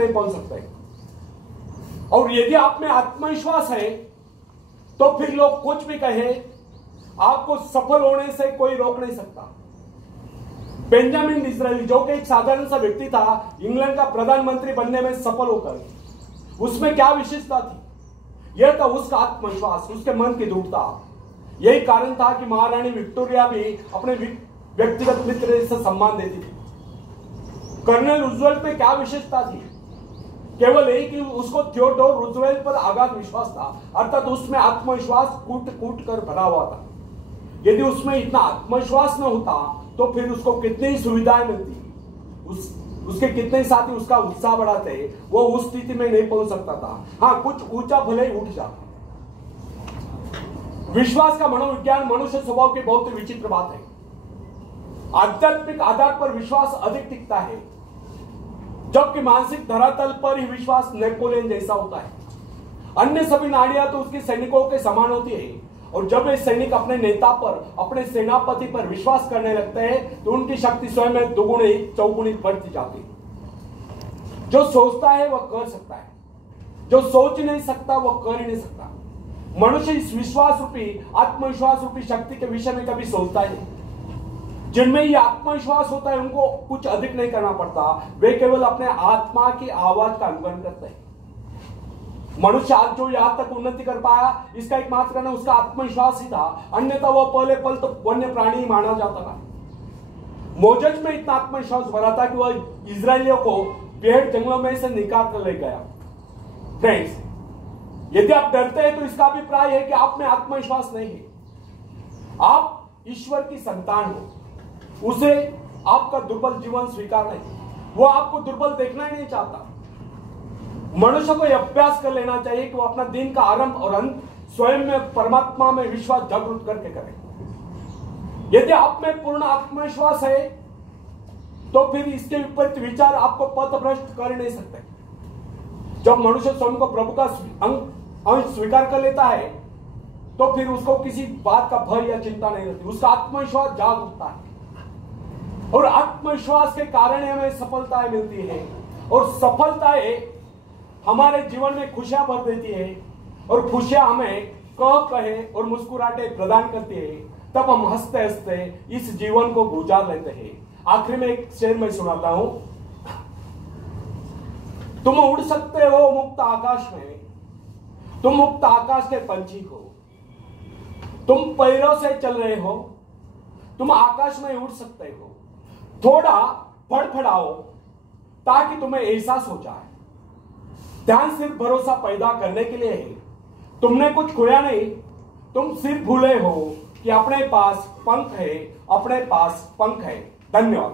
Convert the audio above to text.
बोल सकते हैं। और यदि आप में आत्मविश्वास है तो फिर लोग कुछ भी कहे, आपको सफल होने से कोई रोक नहीं सकता। बेंजामिन डिसराएली जो कि एक साधारण सा व्यक्ति था, इंग्लैंड का प्रधानमंत्री बनने में सफल होकर, उसमें क्या विशेषता थी? यह था उसका आत्मविश्वास, उसके मन की दृढ़ता। यही कारण था कि महारानी विक्टोरिया भी अपने व्यक्तिगत मित्र से सम्मान देती थी। कर्नल रूजवेल्ट में क्या विशेषता थी? केवल यही कि उसको थियोडोर रूजवेल्ट पर अगाध विश्वास था, अर्थात उसमें आत्मविश्वास कूट कूट कर भरा हुआ था। यदि उसमें इतना आत्मविश्वास न होता तो फिर उसको कितनी सुविधाएं मिलती, उसके कितने साथी उसका उत्साह बढ़ाते, वो उस स्थिति में नहीं पहुंच सकता था। हाँ, कुछ ऊंचा भले ही उठ जाता। विश्वास का मनोविज्ञान मनुष्य स्वभाव की बहुत ही विचित्र बात है। आध्यात्मिक आधार पर विश्वास अधिक टिकता है, जबकि मानसिक धरातल पर ही विश्वास नेपोलियन जैसा होता है। अन्य सभी नाड़ियां तो उसके सैनिकों के समान होती है, और जब वे सैनिक अपने नेता पर, अपने सेनापति पर विश्वास करने लगते हैं तो उनकी शक्ति स्वयं में दुगुनी चौगुनी बढ़ती जाती है। जो सोचता है वह कर सकता है, जो सोच नहीं सकता वह कर ही नहीं सकता। मनुष्य इस विश्वास रूपी, आत्मविश्वास रूपी शक्ति के विषय में कभी सोचता ही नहीं। जिनमें ये आत्मविश्वास होता है उनको कुछ अधिक नहीं करना पड़ता, वे केवल अपने आत्मा की आवाज का अनुकरण करते हैं। मनुष्य आज जो यहां तक उन्नति कर पाया, इसका एकमात्र कारण उसका आत्मविश्वास ही था, अन्यथा वह पहले पल तो वन्य प्राणी ही माना जाता था। मोजेस में इतना आत्मविश्वास भरा था कि वह इजरायलियों को पेड़ जंगलों में से निकाल कर ले गया। फ्रेंड्स, यदि आप डरते हैं तो इसका अभिप्राय है कि आप में आत्मविश्वास नहीं है। आप ईश्वर की संतान हो, उसे आपका दुर्बल जीवन स्वीकार नहीं, वो आपको दुर्बल देखना ही नहीं चाहता। मनुष्य को यह अभ्यास कर लेना चाहिए कि वो अपना दिन का आरंभ और अंत स्वयं में परमात्मा में विश्वास जागृत करके करें। यदि आप में पूर्ण आत्मविश्वास है तो फिर इसके विपरीत विचार आपको पथभ्रष्ट कर नहीं सकते। जब मनुष्य स्वयं को प्रभु का अंश स्वीकार कर लेता है तो फिर उसको किसी बात का भय या चिंता नहीं रहती, उसका आत्मविश्वास जाग उठता है, और आत्मविश्वास के कारण हमें सफलताएं मिलती है, और सफलताएं हमारे जीवन में खुशियां भर देती है, और खुशियां हमें कहे और मुस्कुराहटे प्रदान करती है। तब हम हंसते हंसते इस जीवन को गुजार लेते हैं। आखिर में एक शेर में सुनाता हूं। तुम उड़ सकते हो मुक्त आकाश में, तुम मुक्त आकाश के पंछी हो, तुम पैरों से चल रहे हो, तुम आकाश में उड़ सकते हो। थोड़ा फड़फड़ाओ ताकि तुम्हें एहसास हो जाए। ध्यान सिर्फ भरोसा पैदा करने के लिए है, तुमने कुछ खोया नहीं, तुम सिर्फ भूले हो कि अपने पास पंख है, अपने पास पंख है। धन्यवाद।